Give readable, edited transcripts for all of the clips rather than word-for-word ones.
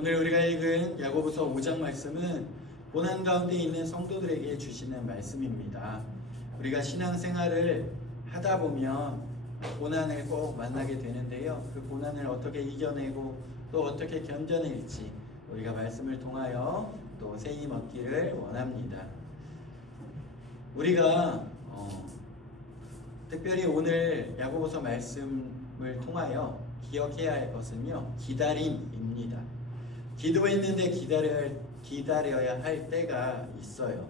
오늘 우리가 읽은 야고보서 5장 말씀은 고난 가운데 있는 성도들에게 주시는 말씀입니다. 우리가 신앙생활을 하다 보면 고난을 꼭 만나게 되는데요. 그 고난을 어떻게 이겨내고 또 어떻게 견뎌낼지 우리가 말씀을 통하여 또 새 힘 얻기를 원합니다. 우리가 특별히 오늘 야고보서 말씀을 통하여 기억해야 할 것은요, 기다림입니다. 기도했는데 기다려야 할 때가 있어요.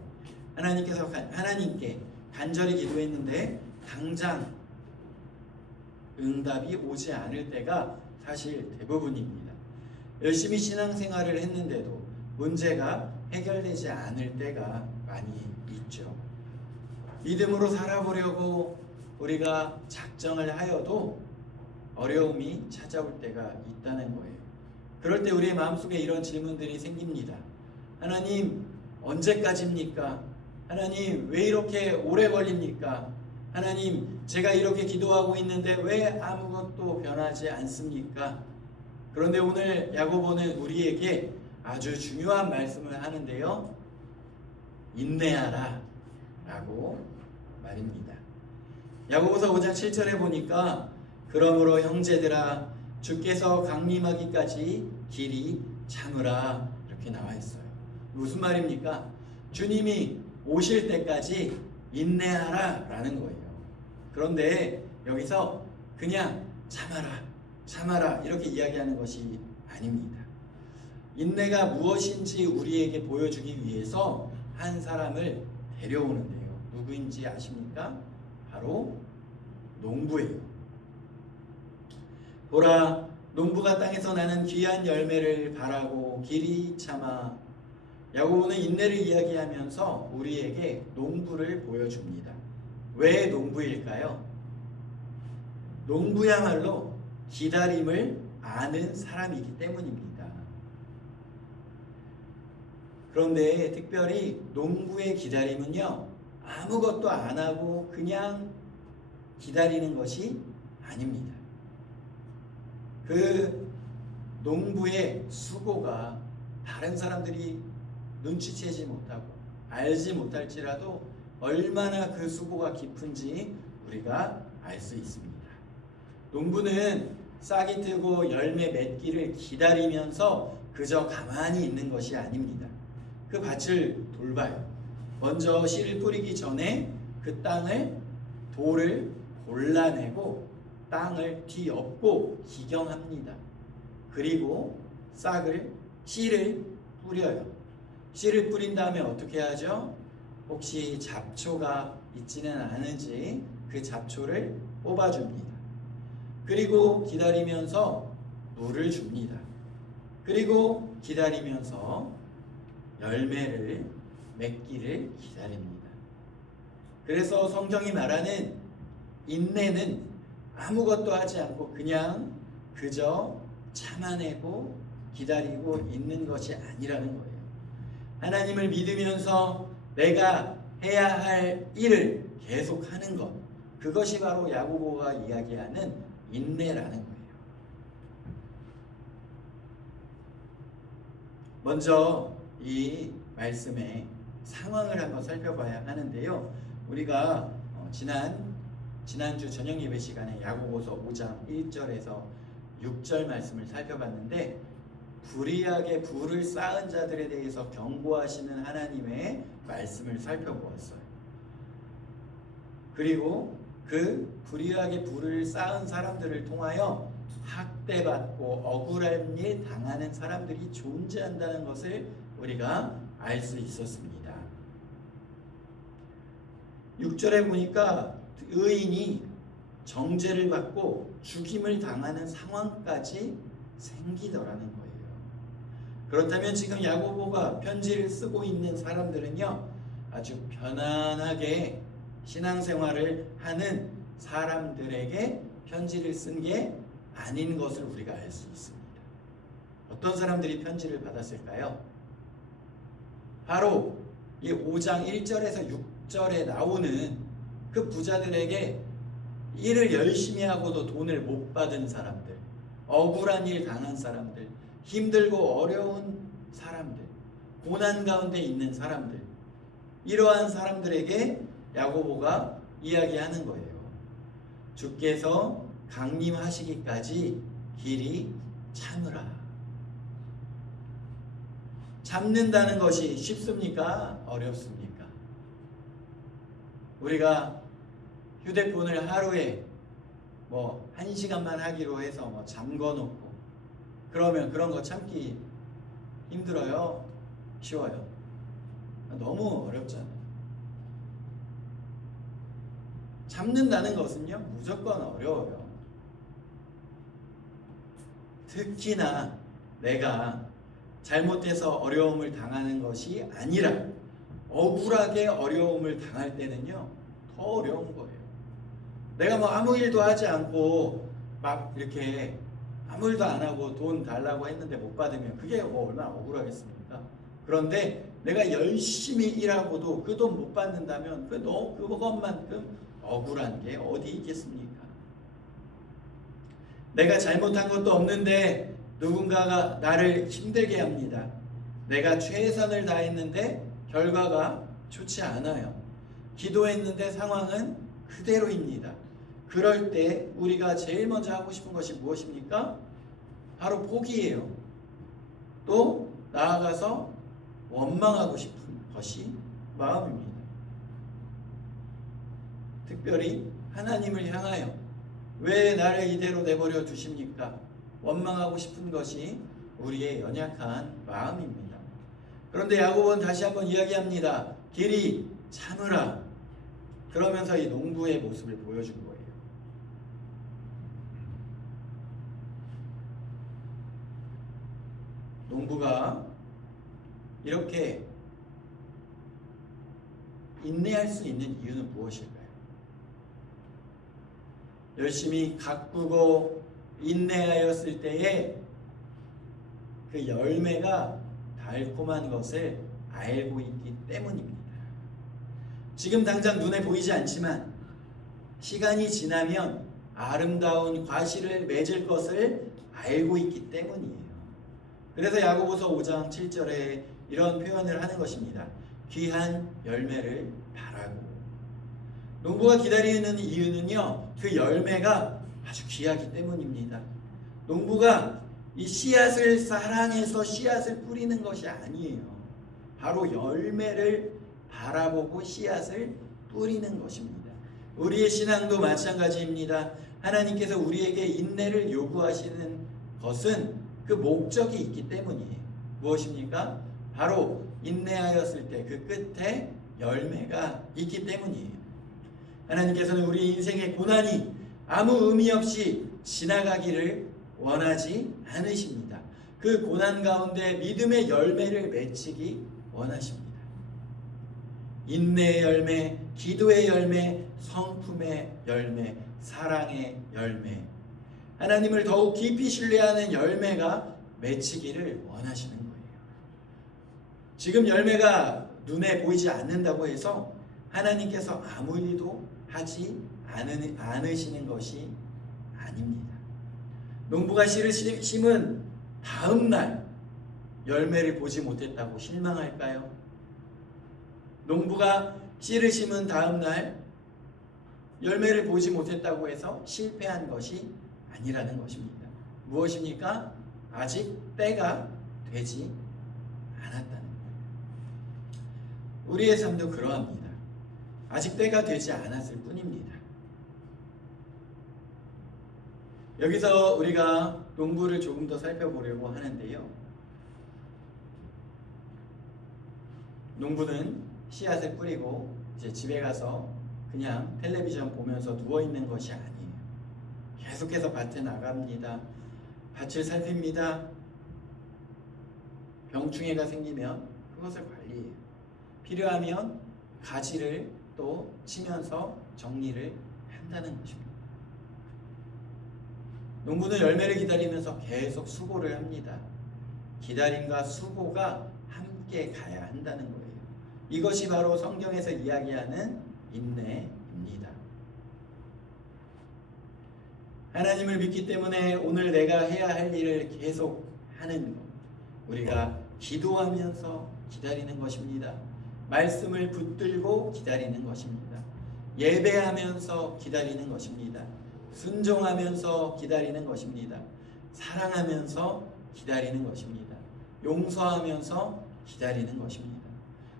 하나님께 간절히 기도했는데 당장 응답이 오지 않을 때가 사실 대부분입니다. 열심히 신앙생활을 했는데도 문제가 해결되지 않을 때가 많이 있죠. 믿음으로 살아보려고 우리가 작정을 하여도 어려움이 찾아올 때가 있다는 거예요. 그럴 때 우리의 마음속에 이런 질문들이 생깁니다. 하나님, 언제까지입니까? 하나님, 왜 이렇게 오래 걸립니까? 하나님, 제가 이렇게 기도하고 있는데 왜 아무것도 변하지 않습니까? 그런데 오늘 야고보는 우리에게 아주 중요한 말씀을 하는데요, 인내하라 라고 말입니다. 야고보서 5장 7절에 보니까 그러므로 형제들아 주께서 강림하기까지 길이 참으라 이렇게 나와 있어요. 무슨 말입니까? 주님이 오실 때까지 인내하라 라는 거예요. 그런데 여기서 그냥 참아라 이렇게 이야기하는 것이 아닙니다. 인내가 무엇인지 우리에게 보여주기 위해서 한 사람을 데려오는데요. 누구인지 아십니까? 바로 농부예요. 보라, 농부가 땅에서 나는 귀한 열매를 바라고 길이 참아. 야고보는 인내를 이야기하면서 우리에게 농부를 보여줍니다. 왜 농부일까요? 농부야말로 기다림을 아는 사람이기 때문입니다. 그런데 특별히 농부의 기다림은요, 아무것도 안 하고 그냥 기다리는 것이 아닙니다. 그 농부의 수고가 다른 사람들이 눈치채지 못하고 알지 못할지라도 얼마나 그 수고가 깊은지 우리가 알 수 있습니다. 농부는 싹이 트고 열매 맺기를 기다리면서 그저 가만히 있는 것이 아닙니다. 그 밭을 돌봐요. 먼저 씨를 뿌리기 전에 그 땅을 돌을 골라내고 땅을 뒤엎고 기경합니다. 그리고 씨를 뿌려요. 씨를 뿌린 다음에 어떻게 하죠? 혹시 잡초가 있지는 않은지 그 잡초를 뽑아줍니다. 그리고 기다리면서 물을 줍니다. 그리고 기다리면서 열매를 맺기를 기다립니다. 그래서 성경이 말하는 인내는 아무것도 하지 않고 그저 참아내고 기다리고 있는 것이 아니라는 거예요. 하나님을 믿으면서 내가 해야 할 일을 계속하는 것, 그것이 바로 야고보가 이야기하는 인내라는 거예요. 먼저 이 말씀의 상황을 한번 살펴봐야 하는데요. 우리가 지난주 저녁 예배 시간에 야고보서 5장 1절에서 6절 말씀을 살펴봤는데, 불의하게 불을 쌓은 자들에 대해서 경고하시는 하나님의 말씀을 살펴보았어요. 그리고 그 불의하게 불을 쌓은 사람들을 통하여 학대받고 억울한 일 당하는 사람들이 존재한다는 것을 우리가 알 수 있었습니다. 6절에 보니까 의인이 정죄를 받고 죽임을 당하는 상황까지 생기더라는 거예요. 그렇다면 지금 야고보가 편지를 쓰고 있는 사람들은요, 아주 편안하게 신앙생활을 하는 사람들에게 편지를 쓴 게 아닌 것을 우리가 알 수 있습니다. 어떤 사람들이 편지를 받았을까요? 바로 이 5장 1절에서 6절에 나오는 그 부자들에게 일을 열심히 하고도 돈을 못 받은 사람들, 억울한 일 당한 사람들, 힘들고 어려운 사람들, 고난 가운데 있는 사람들, 이러한 사람들에게 야고보가 이야기하는 거예요. 주께서 강림하시기까지 길이 참으라. 참는다는 것이 쉽습니까? 어렵습니까? 우리가 휴대폰을 하루에 1시간만 하기로 해서 잠궈 놓고 그러면 그런 거 참기 힘들어요? 쉬워요? 너무 어렵잖아요. 참는다는 것은요, 무조건 어려워요. 특히나 내가 잘못해서 어려움을 당하는 것이 아니라 억울하게 어려움을 당할 때는요, 더 어려운 거예요. 내가 아무 일도 하지 않고 막 이렇게 아무 일도 안 하고 돈 달라고 했는데 못 받으면 그게 얼마나 억울하겠습니까? 그런데 내가 열심히 일하고도 그 돈 못 받는다면 그것만큼 억울한 게 어디 있겠습니까? 내가 잘못한 것도 없는데 누군가가 나를 힘들게 합니다. 내가 최선을 다했는데 결과가 좋지 않아요. 기도했는데 상황은 그대로입니다. 그럴 때 우리가 제일 먼저 하고 싶은 것이 무엇입니까? 바로 포기예요. 또 나아가서 원망하고 싶은 것이 마음입니다. 특별히 하나님을 향하여 왜 나를 이대로 내버려 두십니까? 원망하고 싶은 것이 우리의 연약한 마음입니다. 그런데 야고보는 다시 한번 이야기합니다. 길이 참으라. 그러면서 이 농부의 모습을 보여준 거예요. 농부가 이렇게 인내할 수 있는 이유는 무엇일까요? 열심히 가꾸고 인내하였을 때에 그 열매가 달콤한 것을 알고 있기 때문입니다. 지금 당장 눈에 보이지 않지만 시간이 지나면 아름다운 과실을 맺을 것을 알고 있기 때문이에요. 그래서 야고보서 5장 7절에 이런 표현을 하는 것입니다. 귀한 열매를 바라고. 농부가 기다리는 이유는요, 그 열매가 아주 귀하기 때문입니다. 농부가 이 씨앗을 사랑해서 씨앗을 뿌리는 것이 아니에요. 바로 열매를 바라보고 씨앗을 뿌리는 것입니다. 우리의 신앙도 마찬가지입니다. 하나님께서 우리에게 인내를 요구하시는 것은 그 목적이 있기 때문이에요. 무엇입니까? 바로 인내하였을 때 그 끝에 열매가 있기 때문이에요. 하나님께서는 우리 인생의 고난이 아무 의미 없이 지나가기를 원하지 않으십니다. 그 고난 가운데 믿음의 열매를 맺히기 원하십니다. 인내의 열매, 기도의 열매, 성품의 열매, 사랑의 열매, 하나님을 더욱 깊이 신뢰하는 열매가 맺히기를 원하시는 거예요. 지금 열매가 눈에 보이지 않는다고 해서 하나님께서 아무 일도 하지 않으시는 것이 아닙니다. 농부가 씨를 심은 다음 날 열매를 보지 못했다고 실망할까요? 농부가 씨를 심은 다음 날 열매를 보지 못했다고 해서 실패한 것이 아니라는 것입니다. 무엇입니까? 아직 때가 되지 않았다는 거예요. 우리의 삶도 그러합니다. 아직 때가 되지 않았을 뿐입니다. 여기서 우리가 농부를 조금 더 살펴보려고 하는데요. 농부는 씨앗을 뿌리고 이제 집에 가서 그냥 텔레비전 보면서 누워있는 것이 아니에요. 계속해서 밭에 나갑니다. 밭을 살핍니다. 병충해가 생기면 그것을 관리해요. 필요하면 가지를 또 치면서 정리를 한다는 것입니다. 농부는 열매를 기다리면서 계속 수고를 합니다. 기다림과 수고가 함께 가야 한다는 거예요. 이것이 바로 성경에서 이야기하는 인내입니다. 하나님을 믿기 때문에 오늘 내가 해야 할 일을 계속 하는 것, 우리가 기도하면서 기다리는 것입니다. 말씀을 붙들고 기다리는 것입니다. 예배하면서 기다리는 것입니다. 순종하면서 기다리는 것입니다. 사랑하면서 기다리는 것입니다. 용서하면서 기다리는 것입니다.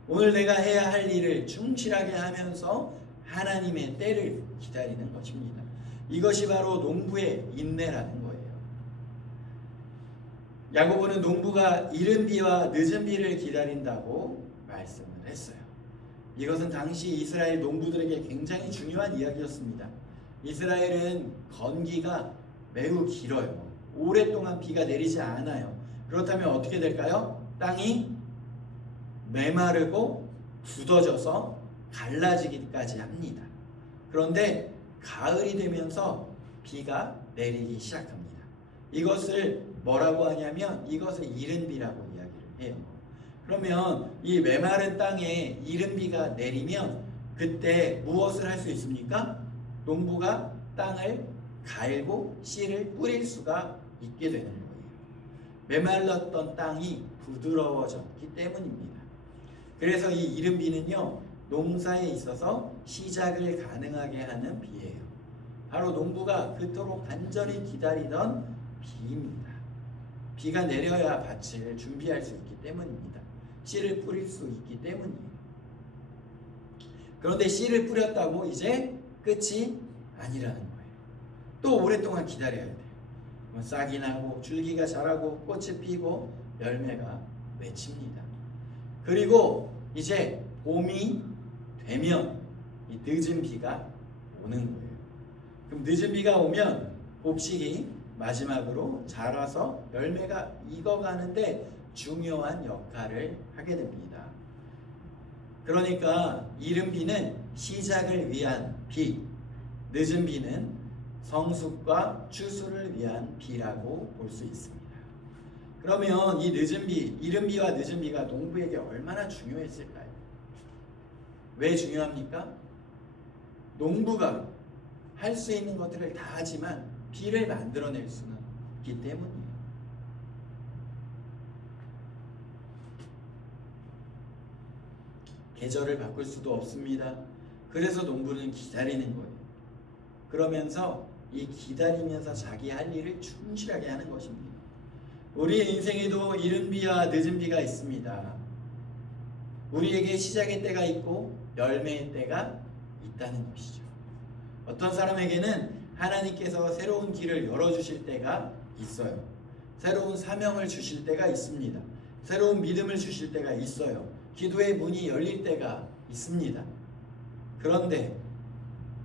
오늘 내가 해야 할 일을 충실하게 하면서 하나님의 때를 기다리는 것입니다. 이것이 바로 농부의 인내라는 거예요. 야고보는 농부가 이른 비와 늦은 비를 기다린다고 말씀을 했어요. 이것은 당시 이스라엘 농부들에게 굉장히 중요한 이야기였습니다. 이스라엘은 건기가 매우 길어요. 오랫동안 비가 내리지 않아요. 그렇다면 어떻게 될까요? 땅이 메마르고 굳어져서 갈라지기까지 합니다. 그런데 가을이 되면서 비가 내리기 시작합니다. 이것을 뭐라고 하냐면 이것을 이른 비라고 이야기를 해요. 그러면 이 메마른 땅에 이른 비가 내리면 그때 무엇을 할 수 있습니까? 농부가 땅을 갈고 씨를 뿌릴 수가 있게 되는 거예요. 메말랐던 땅이 부드러워졌기 때문입니다. 그래서 이 이른 비는요, 농사에 있어서 시작을 가능하게 하는 비예요. 바로 농부가 그토록 간절히 기다리던 비입니다. 비가 내려야 밭을 준비할 수 있기 때문입니다. 씨를 뿌릴 수 있기 때문이에요. 그런데 씨를 뿌렸다고 이제 끝이 아니라는 거예요. 또 오랫동안 기다려야 돼요. 싹이 나고 줄기가 자라고 꽃이 피고 열매가 맺힙니다. 그리고 이제 봄이 되면 이 늦은 비가 오는 거예요. 그럼 늦은 비가 오면 곡식이 마지막으로 자라서 열매가 익어가는데 중요한 역할을 하게 됩니다. 그러니까 이른 비는 시작을 위한 비, 늦은 비는 성숙과 추수를 위한 비라고 볼 수 있습니다. 그러면 이 늦은 비, 이른 비와 늦은 비가 농부에게 얼마나 중요했을까요? 왜 중요합니까? 농부가 할 수 있는 것들을 다 하지만 비를 만들어낼 수는 없기 때문이에요. 계절을 바꿀 수도 없습니다. 그래서 농부는 기다리는 거예요. 그러면서 이 기다리면서 자기 할 일을 충실하게 하는 것입니다. 우리의 인생에도 이른 비와 늦은 비가 있습니다. 우리에게 시작의 때가 있고 열매의 때가 있다는 것이죠. 어떤 사람에게는 하나님께서 새로운 길을 열어주실 때가 있어요. 새로운 사명을 주실 때가 있습니다. 새로운 믿음을 주실 때가 있어요. 기도의 문이 열릴 때가 있습니다. 그런데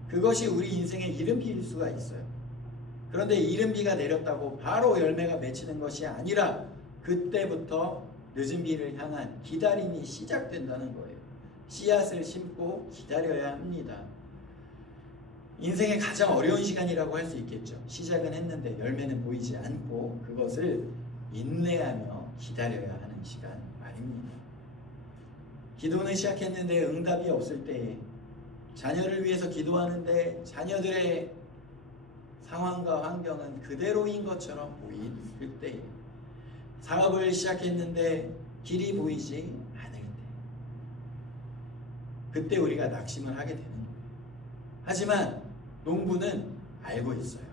그것이 우리 인생의 이른 비일 수가 있어요. 그런데 이른 비가 내렸다고 바로 열매가 맺히는 것이 아니라 그때부터 늦은 비를 향한 기다림이 시작된다는 거예요. 씨앗을 심고 기다려야 합니다. 인생의 가장 어려운 시간이라고 할 수 있겠죠. 시작은 했는데 열매는 보이지 않고 그것을 인내하며 기다려야 하는 시간 말입니다. 기도는 시작했는데 응답이 없을 때에, 자녀를 위해서 기도하는데 자녀들의 상황과 환경은 그대로인 것처럼 보일 때에, 사업을 시작했는데 길이 보이지 않을 때, 그때 우리가 낙심을 하게 되는 거예요. 하지만 농부는 알고 있어요.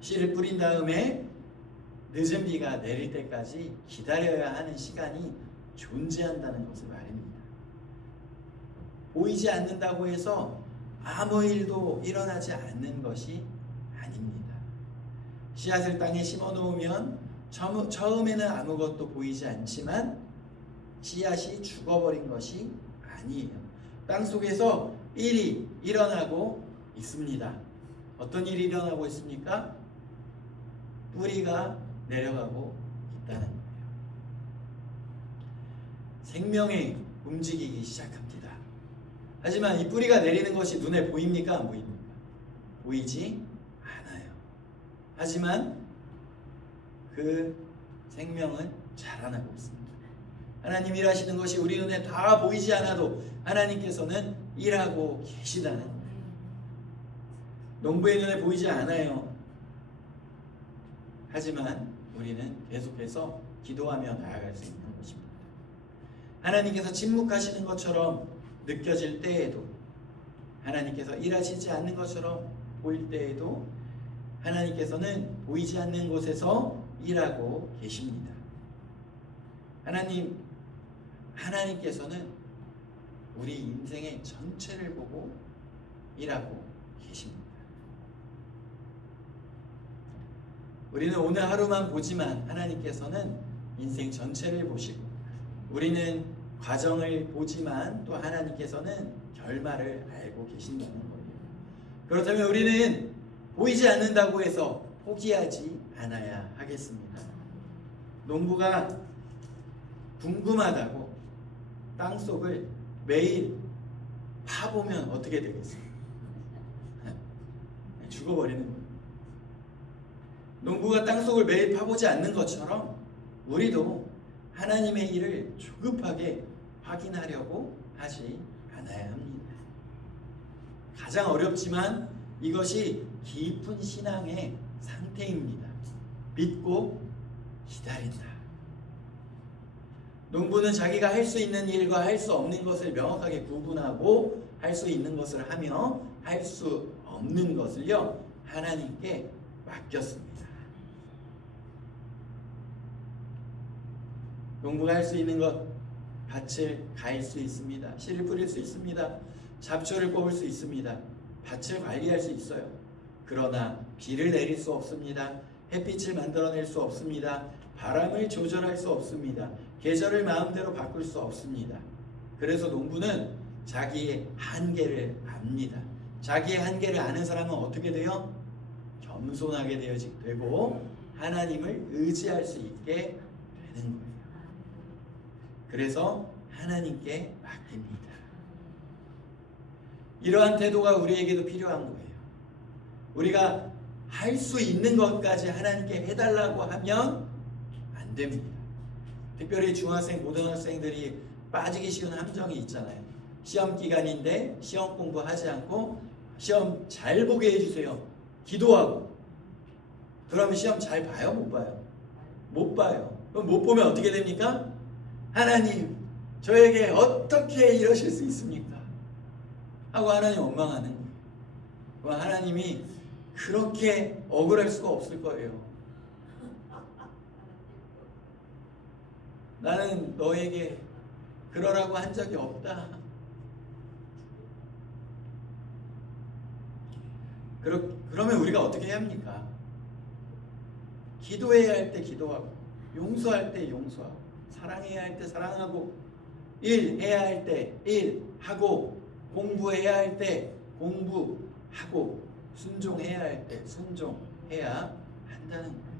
씨를 뿌린 다음에 늦은 비가 내릴 때까지 기다려야 하는 시간이 존재한다는 것을 말입니다. 보이지 않는다고 해서 아무 일도 일어나지 않는 것이 아닙니다. 씨앗을 땅에 심어 놓으면 처음에는 아무것도 보이지 않지만 씨앗이 죽어버린 것이 아니에요. 땅 속에서 일이 일어나고 있습니다. 어떤 일이 일어나고 있습니까? 뿌리가 내려가고 있다는 거예요. 생명이 움직이기 시작합니다. 하지만 이 뿌리가 내리는 것이 눈에 보입니까? 안 보입니까? 보이지 않아요. 하지만 그 생명은 자라나고 있습니다. 하나님 일하시는 것이 우리 눈에 다 보이지 않아도 하나님께서는 일하고 계시다는 거예요. 농부의 눈에 보이지 않아요. 하지만 우리는 계속해서 기도하며 나아갈 수 있는 것입니다. 하나님께서 침묵하시는 것처럼 느껴질 때에도, 하나님께서 일하시지 않는 것처럼 보일 때에도 하나님께서는 보이지 않는 곳에서 일하고 계십니다. 하나님께서는 우리 인생의 전체를 보고 일하고 계십니다. 우리는 오늘 하루만 보지만 하나님께서는 인생 전체를 보시고, 우리는 과정을 보지만 또 하나님께서는 결말을 알고 계신다는 거예요. 그렇다면 우리는 보이지 않는다고 해서 포기하지 않아야 하겠습니다. 농부가 궁금하다고 땅속을 매일 파보면 어떻게 되겠어요? 죽어버리는 거예요. 농부가 땅속을 매일 파보지 않는 것처럼 우리도 하나님의 일을 조급하게 확인하려고 하지 않아야 합니다. 가장 어렵지만 이것이 깊은 신앙의 상태입니다. 믿고 기다린다. 농부는 자기가 할 수 있는 일과 할 수 없는 것을 명확하게 구분하고 할 수 있는 것을 하며 할 수 없는 것을요 하나님께 맡겼습니다. 농부가 할 수 있는 것, 밭을 갈 수 있습니다. 씨를 뿌릴 수 있습니다. 잡초를 뽑을 수 있습니다. 밭을 관리할 수 있어요. 그러나 비를 내릴 수 없습니다. 햇빛을 만들어낼 수 없습니다. 바람을 조절할 수 없습니다. 계절을 마음대로 바꿀 수 없습니다. 그래서 농부는 자기의 한계를 압니다. 자기의 한계를 아는 사람은 어떻게 돼요? 겸손하게 되고 하나님을 의지할 수 있게 되는 거예요. 그래서 하나님께 맡깁니다. 이러한 태도가 우리에게도 필요한 거예요. 우리가 할 수 있는 것까지 하나님께 해달라고 하면 안 됩니다. 특별히 중학생, 고등학생들이 빠지기 쉬운 함정이 있잖아요. 시험 기간인데 시험 공부하지 않고 시험 잘 보게 해주세요. 기도하고. 그러면 시험 잘 봐요? 못 봐요? 못 봐요. 그럼 못 보면 어떻게 됩니까? 하나님, 저에게 어떻게 이러실 수 있습니까? 하고 하나님 원망하는 거예요. 그럼 하나님이 그렇게 억울할 수가 없을 거예요. 나는 너에게 그러라고 한 적이 없다. 그러면 우리가 어떻게 해야 합니까? 기도해야 할 때 기도하고, 용서할 때 용서하고, 사랑해야 할 때 사랑하고, 일해야 할 때 일하고, 공부해야 할 때 공부하고, 순종해야 할 때 순종해야 한다는 거예요.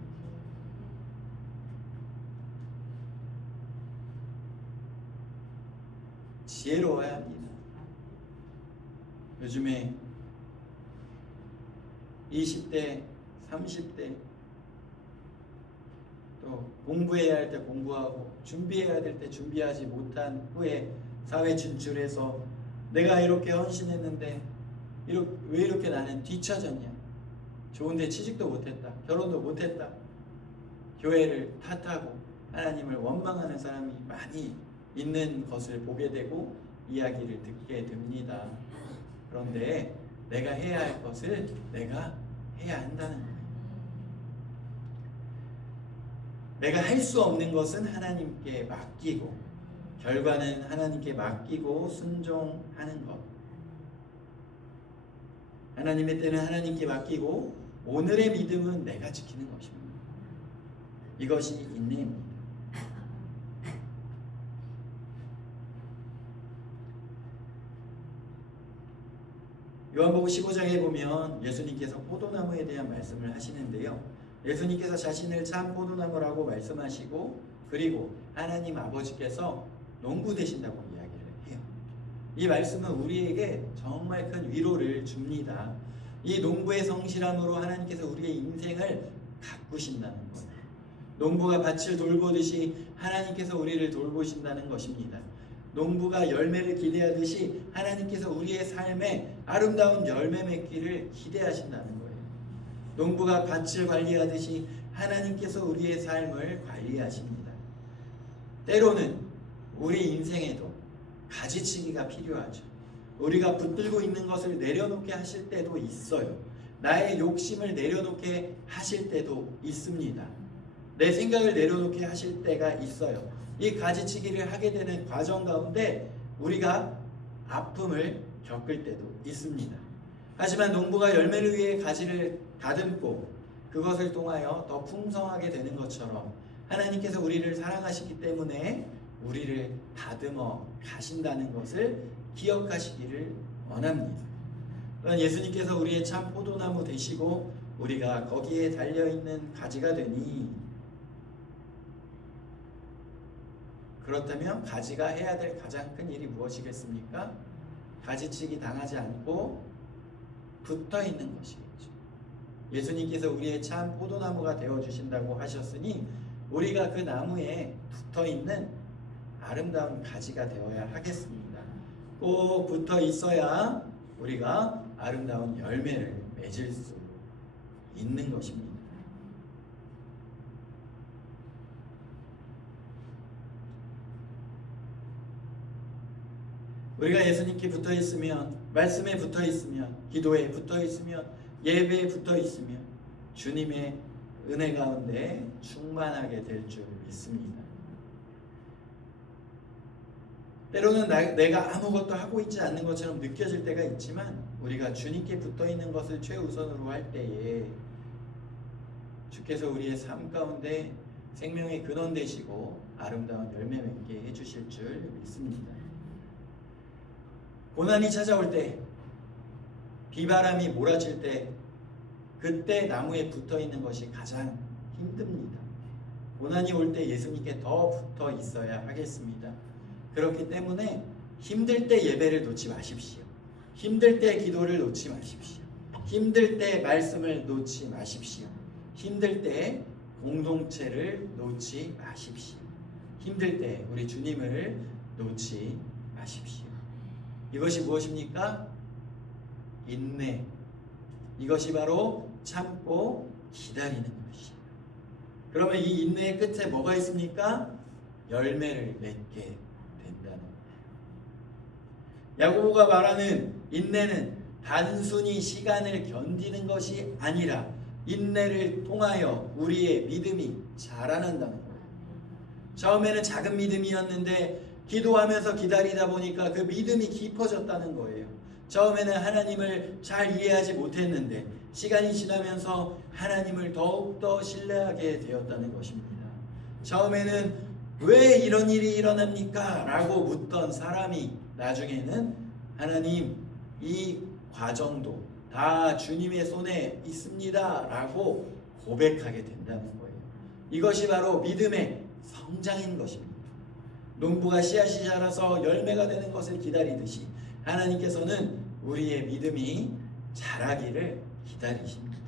지혜로워야 합니다. 요즘에 20대, 30대 또 공부해야 할 때 공부하고 준비해야 될 때 준비하지 못한 후에 사회 진출해서 내가 이렇게 헌신했는데 왜 이렇게 나는 뒤처졌냐? 좋은데 취직도 못했다. 결혼도 못했다. 교회를 탓하고 하나님을 원망하는 사람이 많이 있는 것을 보게 되고 이야기를 듣게 됩니다. 그런데 내가 해야 할 것을 내가 해야 한다는 거예요. 내가 할 수 없는 것은 하나님께 맡기고 결과는 하나님께 맡기고 순종하는 것. 하나님의 때는 하나님께 맡기고 오늘의 믿음은 내가 지키는 것입니다. 이것이 인내입니다. 요한복음 15장에 보면 예수님께서 포도나무에 대한 말씀을 하시는데요. 예수님께서 자신을 참 포도나무라고 말씀하시고 그리고 하나님 아버지께서 농부 되신다고 이야기를 해요. 이 말씀은 우리에게 정말 큰 위로를 줍니다. 이 농부의 성실함으로 하나님께서 우리의 인생을 가꾸신다는 거예요. 농부가 밭을 돌보듯이 하나님께서 우리를 돌보신다는 것입니다. 농부가 열매를 기대하듯이 하나님께서 우리의 삶에 아름다운 열매 맺기를 기대하신다는 거예요. 농부가 밭을 관리하듯이 하나님께서 우리의 삶을 관리하십니다. 때로는 우리 인생에도 가지치기가 필요하죠. 우리가 붙들고 있는 것을 내려놓게 하실 때도 있어요. 나의 욕심을 내려놓게 하실 때도 있습니다. 내 생각을 내려놓게 하실 때가 있어요. 이 가지치기를 하게 되는 과정 가운데 우리가 아픔을 겪을 때도 있습니다. 하지만 농부가 열매를 위해 가지를 다듬고 그것을 통하여 더 풍성하게 되는 것처럼 하나님께서 우리를 사랑하시기 때문에 우리를 다듬어 가신다는 것을 기억하시기를 원합니다. 또한 예수님께서 우리의 참 포도나무 되시고 우리가 거기에 달려있는 가지가 되니, 그렇다면 가지가 해야 될 가장 큰 일이 무엇이겠습니까? 가지치기 당하지 않고 붙어있는 것이겠죠. 예수님께서 우리의 참 포도나무가 되어주신다고 하셨으니 우리가 그 나무에 붙어있는 아름다운 가지가 되어야 하겠습니다. 꼭 붙어 있어야 우리가 아름다운 열매를 맺을 수 있는 것입니다. 우리가 예수님께 붙어 있으면, 말씀에 붙어 있으면, 기도에 붙어 있으면, 예배에 붙어 있으면 주님의 은혜 가운데 충만하게 될 줄 믿습니다. 때로는 내가 아무것도 하고 있지 않는 것처럼 느껴질 때가 있지만 우리가 주님께 붙어 있는 것을 최우선으로 할 때에 주께서 우리의 삶 가운데 생명의 근원 되시고 아름다운 열매 맺게 해주실 줄 믿습니다. 고난이 찾아올 때, 비바람이 몰아칠 때, 그때 나무에 붙어 있는 것이 가장 힘듭니다. 고난이 올 때 예수님께 더 붙어 있어야 하겠습니다. 그렇기 때문에 힘들 때 예배를 놓지 마십시오. 힘들 때 기도를 놓지 마십시오. 힘들 때 말씀을 놓지 마십시오. 힘들 때 공동체를 놓지 마십시오. 힘들 때 우리 주님을 놓지 마십시오. 이것이 무엇입니까? 인내. 이것이 바로 참고 기다리는 것이에요. 그러면 이 인내의 끝에 뭐가 있습니까? 열매를 맺게 된다는 거예요. 야고보가 말하는 인내는 단순히 시간을 견디는 것이 아니라 인내를 통하여 우리의 믿음이 자라난다는 거예요. 처음에는 작은 믿음이었는데 기도하면서 기다리다 보니까 그 믿음이 깊어졌다는 거예요. 처음에는 하나님을 잘 이해하지 못했는데 시간이 지나면서 하나님을 더욱더 신뢰하게 되었다는 것입니다. 처음에는 왜 이런 일이 일어납니까? 라고 묻던 사람이 나중에는 하나님, 이 과정도 다 주님의 손에 있습니다 라고 고백하게 된다는 거예요. 이것이 바로 믿음의 성장인 것입니다. 농부가 씨앗이 자라서 열매가 되는 것을 기다리듯이 하나님께서는 우리의 믿음이 자라기를 기다리십니다.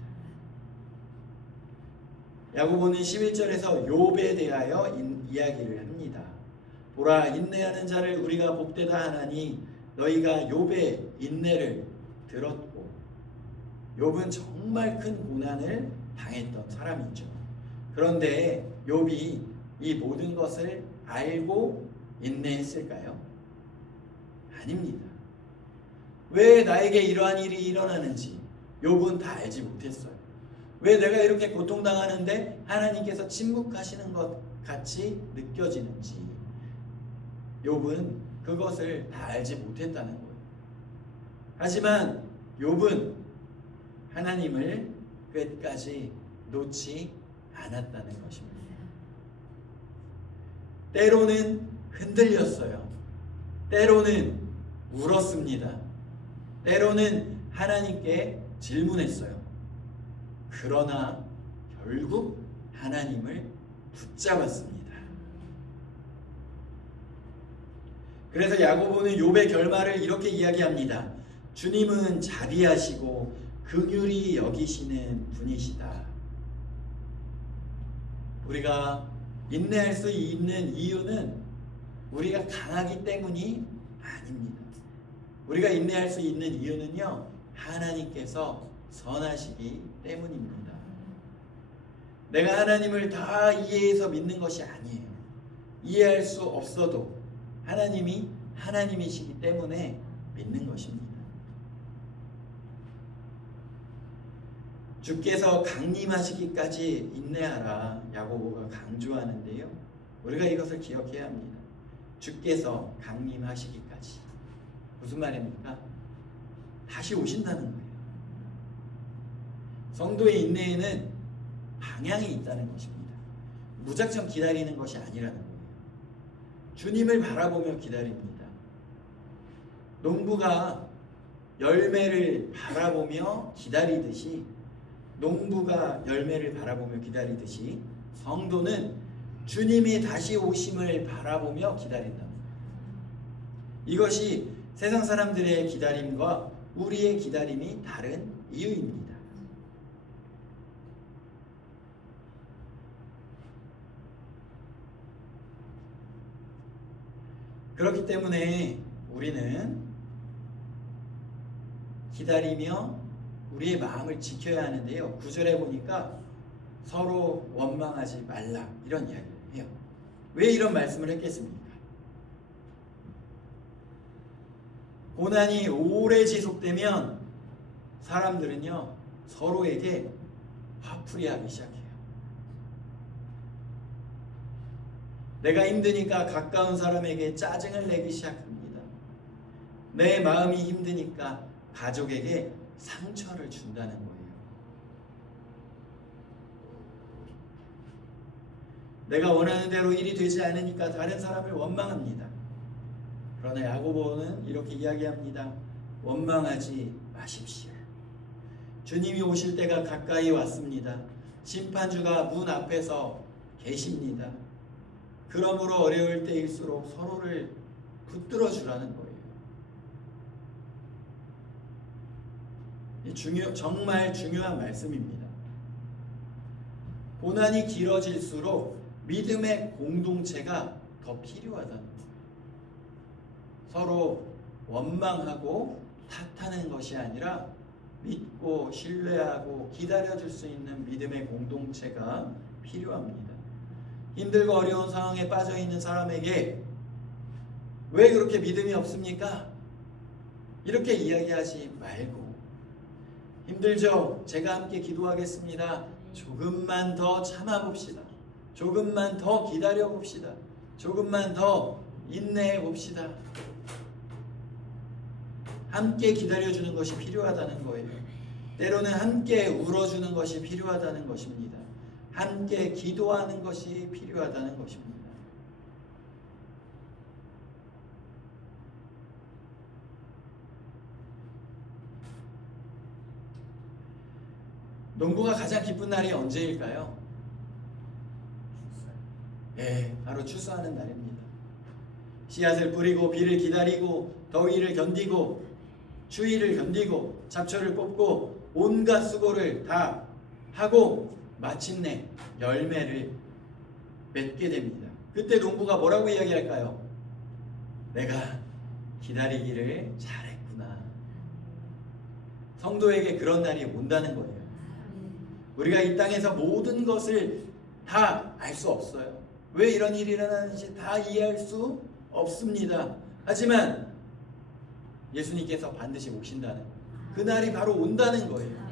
야고보는 11절에서 욥에 대하여 이야기를 합니다. 보라, 인내하는 자를 우리가 복되다 하나니 너희가 욥의 인내를 들었고. 욥은 정말 큰 고난을 당했던 사람이죠. 그런데 욥이 이 모든 것을 알고 인내했을까요? 아닙니다. 왜 나에게 이러한 일이 일어나는지 욥은 다 알지 못했어요. 왜 내가 이렇게 고통당하는데 하나님께서 침묵하시는 것 같이 느껴지는지 욥은 그것을 다 알지 못했다는 거예요. 하지만 욥은 하나님을 끝까지 놓지 않았다는 것입니다. 때로는 흔들렸어요. 때로는 울었습니다. 때로는 하나님께 질문했어요. 그러나 결국 하나님을 붙잡았습니다. 그래서 야고보는 욥의 결말을 이렇게 이야기합니다. 주님은 자비하시고 긍휼히 여기시는 분이시다. 우리가 인내할 수 있는 이유는 우리가 강하기 때문이 아닙니다. 우리가 인내할 수 있는 이유는요, 하나님께서 선하시기 때문입니다. 내가 하나님을 다 이해해서 믿는 것이 아니에요. 이해할 수 없어도 하나님이 하나님이시기 때문에 믿는 것입니다. 주께서 강림하시기까지 인내하라 야고보가 강조하는데요. 우리가 이것을 기억해야 합니다. 주께서 강림하시기까지. 무슨 말입니까? 다시 오신다는 거예요. 성도의 인내에는 방향이 있다는 것입니다. 무작정 기다리는 것이 아니라는 거예요. 주님을 바라보며 기다립니다. 농부가 열매를 바라보며 기다리듯이 성도는 주님이 다시 오심을 바라보며 기다린다. 이것이 세상 사람들의 기다림과 우리의 기다림이 다른 이유입니다. 그렇기 때문에 우리는 기다리며 우리의 마음을 지켜야 하는데요. 9절에 보니까 서로 원망하지 말라 이런 이야기를 해요. 왜 이런 말씀을 했겠습니까? 고난이 오래 지속되면 사람들은요 서로에게 화풀이하기 시작해요. 내가 힘드니까 가까운 사람에게 짜증을 내기 시작합니다. 내 마음이 힘드니까 가족에게 상처를 준다는 거예요. 내가 원하는 대로 일이 되지 않으니까 다른 사람을 원망합니다. 그러나 야고보는 이렇게 이야기합니다. 원망하지 마십시오. 주님이 오실 때가 가까이 왔습니다. 심판주가 문 앞에서 계십니다. 그러므로 어려울 때일수록 서로를 붙들어 주라는 거예요. 정말 중요한 말씀입니다. 고난이 길어질수록 믿음의 공동체가 더 필요하다는 거예요. 서로 원망하고 탓하는 것이 아니라 믿고 신뢰하고 기다려줄 수 있는 믿음의 공동체가 필요합니다. 힘들고 어려운 상황에 빠져있는 사람에게 왜 그렇게 믿음이 없습니까? 이렇게 이야기하지 말고 힘들죠? 제가 함께 기도하겠습니다. 조금만 더 참아봅시다. 조금만 더 기다려봅시다. 조금만 더 인내해봅시다. 함께 기다려주는 것이 필요하다는 거예요. 때로는 함께 울어주는 것이 필요하다는 것입니다. 함께 기도하는 것이 필요하다는 것입니다. 농부가 가장 기쁜 날이 언제일까요? 네, 바로 추수하는 날입니다. 씨앗을 뿌리고 비를 기다리고 더위를 견디고 추위를 견디고 잡초를 뽑고 온갖 수고를 다 하고 마침내 열매를 맺게 됩니다. 그때 농부가 뭐라고 이야기할까요? 내가 기다리기를 잘했구나. 성도에게 그런 날이 온다는 거예요. 우리가 이 땅에서 모든 것을 다 알 수 없어요. 왜 이런 일이 일어나는지 다 이해할 수 없습니다. 하지만 예수님께서 반드시 오신다는 그 날이 바로 온다는 거예요.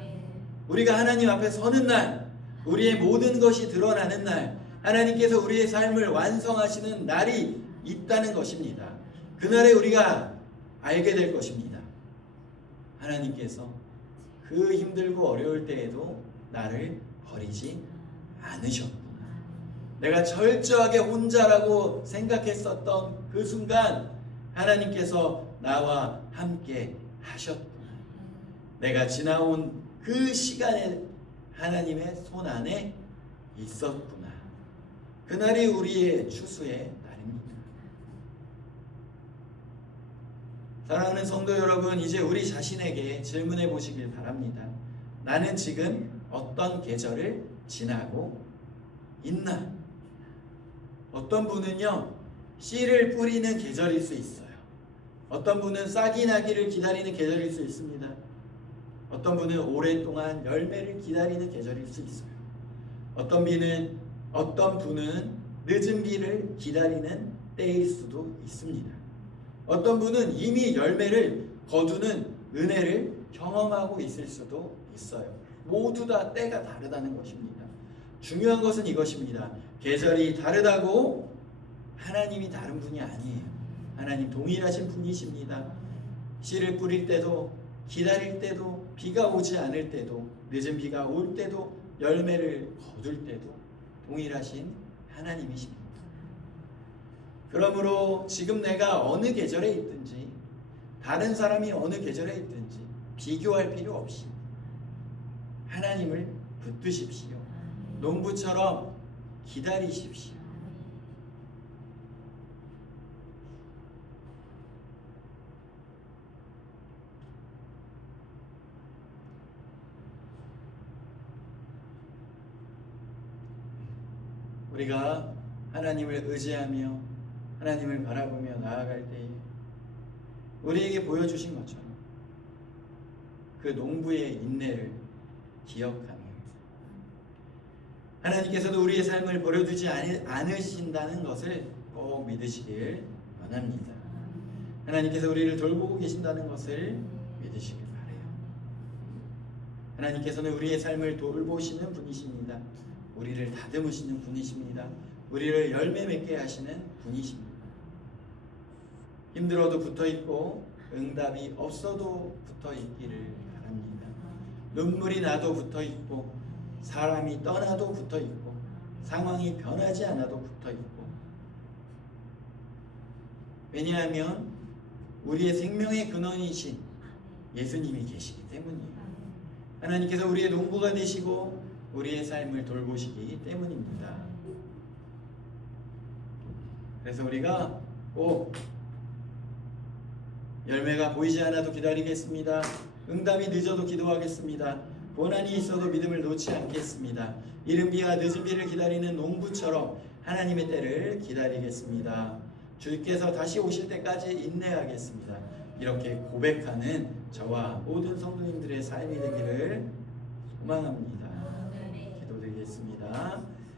우리가 하나님 앞에 서는 날, 우리의 모든 것이 드러나는 날, 하나님께서 우리의 삶을 완성하시는 날이 있다는 것입니다. 그날에 우리가 알게 될 것입니다. 하나님께서 그 힘들고 어려울 때에도 나를 버리지 않으셨구나. 내가 철저하게 혼자라고 생각했었던 그 순간 하나님께서 나와 함께 하셨구나. 내가 지나온 그 시간에 하나님의 손 안에 있었구나. 그날이 우리의 추수의 날입니다. 사랑하는 성도 여러분, 이제 우리 자신에게 질문해 보시길 바랍니다. 나는 지금 어떤 계절을 지나고 있나? 어떤 분은요 씨를 뿌리는 계절일 수 있어요. 어떤 분은 싹이 나기를 기다리는 계절일 수 있습니다. 어떤 분은 오랫동안 열매를 기다리는 계절일 수 있어요. 어떤 분은 늦은 비를 기다리는 때일 수도 있습니다. 어떤 분은 이미 열매를 거두는 은혜를 경험하고 있을 수도 있어요. 모두 다 때가 다르다는 것입니다. 중요한 것은 이것입니다. 계절이 다르다고 하나님이 다른 분이 아니에요. 하나님 동일하신 분이십니다. 씨를 뿌릴 때도, 기다릴 때도, 비가 오지 않을 때도, 늦은 비가 올 때도, 열매를 거둘 때도 동일하신 하나님이십니다. 그러므로 지금 내가 어느 계절에 있든지, 다른 사람이 어느 계절에 있든지 비교할 필요 없이 하나님을 붙드십시오. 농부처럼 기다리십시오. 우리가 하나님을 의지하며 하나님을 바라보며 나아갈 때에 우리에게 보여주신 것처럼 그 농부의 인내를 기억하며 하나님께서도 우리의 삶을 버려두지 않으신다는 것을 꼭 믿으시길 원합니다. 하나님께서 우리를 돌보고 계신다는 것을 믿으시길 바라요. 하나님께서는 우리의 삶을 돌보시는 분이십니다. 우리를 다듬으시는 분이십니다. 우리를 열매 맺게 하시는 분이십니다. 힘들어도 붙어있고 응답이 없어도 붙어있기를 바랍니다. 눈물이 나도 붙어있고 사람이 떠나도 붙어있고 상황이 변하지 않아도 붙어있고, 왜냐하면 우리의 생명의 근원이신 예수님이 계시기 때문이에요. 하나님께서 우리의 농부가 되시고 우리의 삶을 돌보시기 때문입니다. 그래서 우리가 꼭 열매가 보이지 않아도 기다리겠습니다. 응답이 늦어도 기도하겠습니다. 고난이 있어도 믿음을 놓지 않겠습니다. 이른 비와 늦은 비를 기다리는 농부처럼 하나님의 때를 기다리겠습니다. 주께서 다시 오실 때까지 인내하겠습니다. 이렇게 고백하는 저와 모든 성도님들의 삶이 되기를 소망합니다. 기도드리겠습니다.